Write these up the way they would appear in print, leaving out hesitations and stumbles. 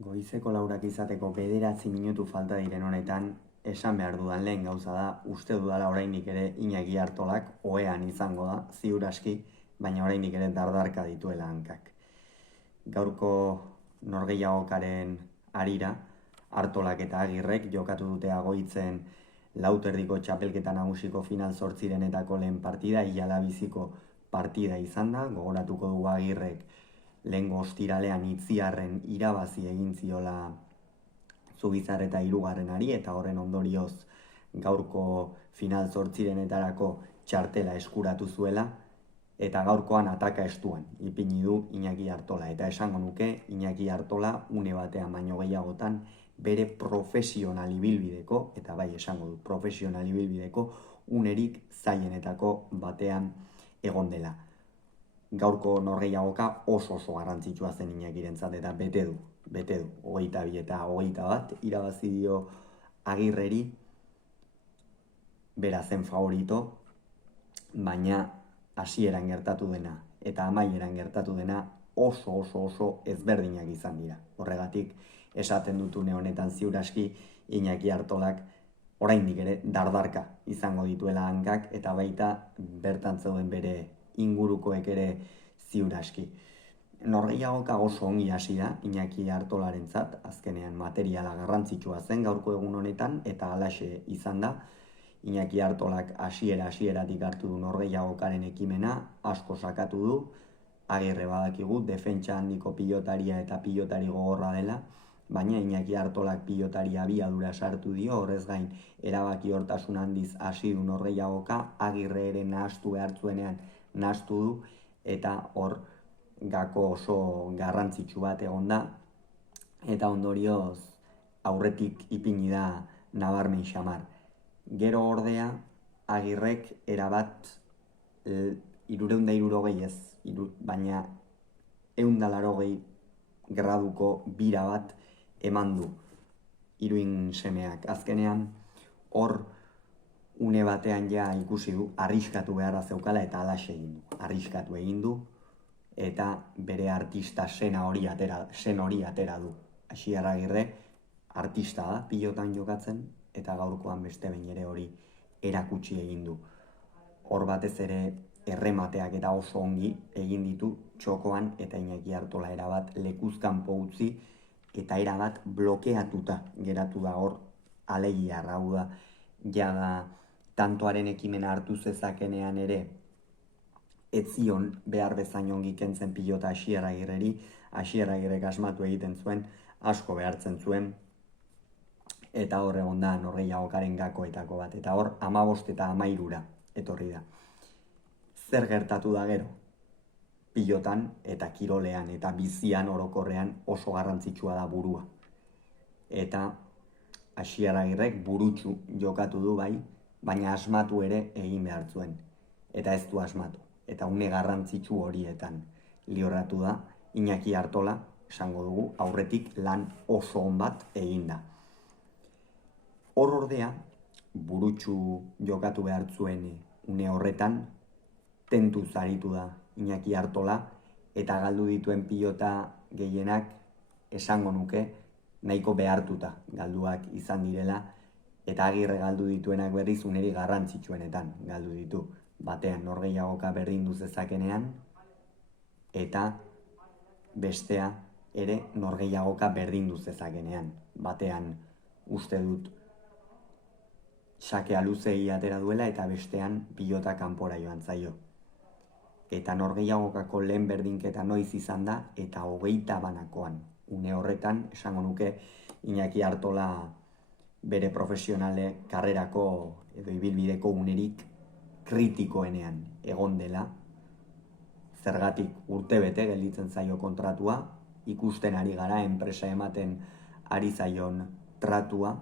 Goizeko laurak izateko 9 minutu falta diren honetan, esan behar dudan lehen gauza da, uste dudala oraindik ere Iñaki Artolak ohean izango da, ziur aski, baina oraindik ere dardarka dituela hankak. Gaurko norgehiagokaren arira, Artolak eta Agirrek jokatu dute Agoitzen lauterdiko txapelketa nagusiko final 8renetako lehen partida, Ialabiziko partida izan da, gogoratuko dugu Agirrek lehengo ostiralean Itziarren irabazi egin ziola Zubizarreta 3. eta horren ondorioz gaurko final 8renetarako txartela eskuratu zuela, eta gaurkoan ataka estuan ipini du Iñaki Artola, eta esango nuke Iñaki Artola une batean baino gehiagotan bere profesional ibilbideko, eta bai esango du profesional ibilbideko unerik zailenetako batean egon dela. Gaurko norgehiagoka oso garrantzitsua zen Iñakirentzat eta bete du, 22 eta 21 irabazi dio Agirreri, bera zen favorito, baina hasieran gertatu dena eta amaieran gertatu dena oso ezberdinak izan dira. Horregatik esaten dut une honetan ziur aski Iñaki Artolak oraindik ere dardarka izango dituela hankak, eta baita bertan zeuden bere ingurukoek ere ziur aski. Norgehiagoka oso ongi hasi da Iñaki Artolarentzat, azkenean materiala garrantzitsua zen gaurko egun honetan, eta halaxe izan da. Iñaki Artolak hasieratik hartu du norgehiagokaren ekimena, asko sakatu du, Agirre badakigu defentsa handiko pilotaria eta pilotari gogorra dela, baina Iñaki Artolak pilotari abiadura sartu dio, horrez gain erabaki hortasun handiz hasi du norgehiagoka, Agirre ere nahastu behar zuenean nahastu du, eta hor gako oso garrantzitsu bat egon da, eta ondorioz aurretik ipini da nabarmen xamar. Gero ordea, Agirrek erabat 360 ez, baina 180 graduko bira bat eman du Iruin semeak. Azkenean, hor une batean ja ikusi du, arriskatu beharra zeukala eta halaxe egin du. Arriskatu egin du eta bere artista sen hori atera du. Asier Agirre artista da pilotan jokatzen, eta gaurkoan beste behin ere hori erakutsi egin du. Hor batez ere erremateak eta oso ongi egin ditu txokoan, eta Iñaki Artola erabat lekuzkanpo utzi eta erabat blokeatuta geratu da hor alegia, hau da jada tantoaren ekimena hartu zezakenean ere ez zion behar bezain ongi kentzen pilota Asier Agirreri. Asier Agirrek asmatu egiten zuen, asko behartzen zuen, eta hor egon da norgehiagokaren gakoetako bat, eta hor 15 eta 13 etorri da. Zer gertatu da gero? Pilotan eta kirolean eta bizian orokorrean oso garrantzitsua da burua. Eta Asier Agirrek burutsu jokatu du bai, baina asmatu ere egin behar zuen. Eta ez du asmatu. Eta une garrantzitsu horietan lioratu da Iñaki Artola, esango dugu, aurretik lan oso on bat egin da. Hor ordea, burutsu jokatu behar zuen une horretan, tentuz aritu da Iñaki Artola, eta galdu dituen pilota gehienak esango nuke nahiko behartuta galduak izan direla, eta Agirre galdu dituenak berriz uneri garrantzitsuenetan galdu ditu. Batean norgehiagoka berdindu zezakenean, eta bestea ere norgehiagoka berdindu zezakenean. Batean uste dut sakea luzei atera duela, eta bestean pilota kanpora joan zaio. Eta norgehiagokako lehen berdinketa noiz izan da, eta 20 banakoan. Une horretan, esango nuke, Iñaki Artola bere profesionale karrerako edo ibilbideko unerik kritikoenean egon dela. Zergatik urtebete gelditzen zaio kontratua, ikusten ari gara enpresa ematen ari zaion tratua,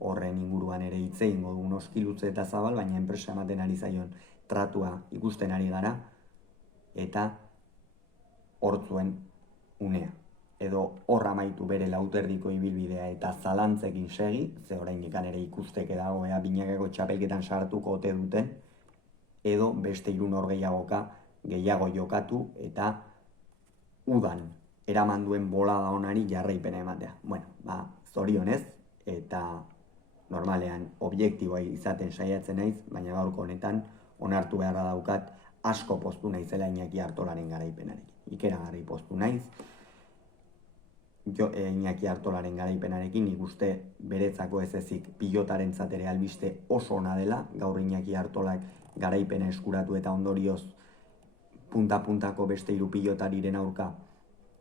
horren inguruan ere hitz egingo dugu noski luze eta zabal, baina enpresa ematen ari zaion tratua ikusten ari gara, eta hor zuen unea. Edo hor amaitu bere lauterdiko ibilbidea eta zalantzekin segi, ze oraindik ere ikusteke dago ea binakako txapelketan sartuko ote duten, edo beste 3 norgehiagoka gehiago jokatu eta udan eraman duen bolada onari jarraipena ematea. Bueno, zorionez, eta normalean objektiboa izaten saiatzen naiz, baina gaurko honetan onartu beharra daukat asko poztu naizela Iñaki Artolaren garaipenarekin. Ikeragarri poztu naiz, Iñaki Artolaren garaipenarekin, nik uste beretzako ez ezik pilotarentzat ere albiste oso ona dela, gaur Iñaki Artolak garaipena eskuratu eta ondorioz punta-puntako beste 3 pilotariren aurka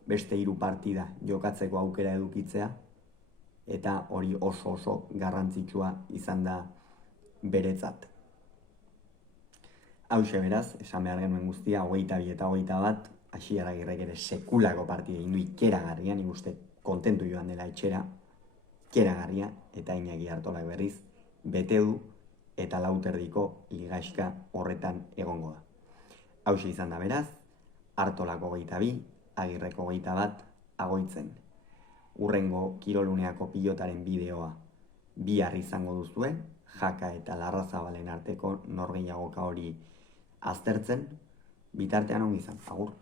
beste 3 partida jokatzeko aukera edukitzea, eta hori oso garrantzitsua izan da beretzat. Hauxe beraz, esan behar genuen guztia, 22 eta 21, Asier Agirrek ere sekulako partida egin du ikeragarria, nik uste kontentu joan dela etxera, ikeragarria, eta Iñaki Artolak berriz bete du eta lauterdiko ligaxka horretan egongo da. Hauxe izan da beraz, Artolak 22, Agirrek 21, Agoitzen. Urrengo kiroluneako pilotaren bideoa bihar izango duzue, Jaka eta Larrazabalen arteko norgehiagoka hori aztertzen, bitartean ongi izan, agur.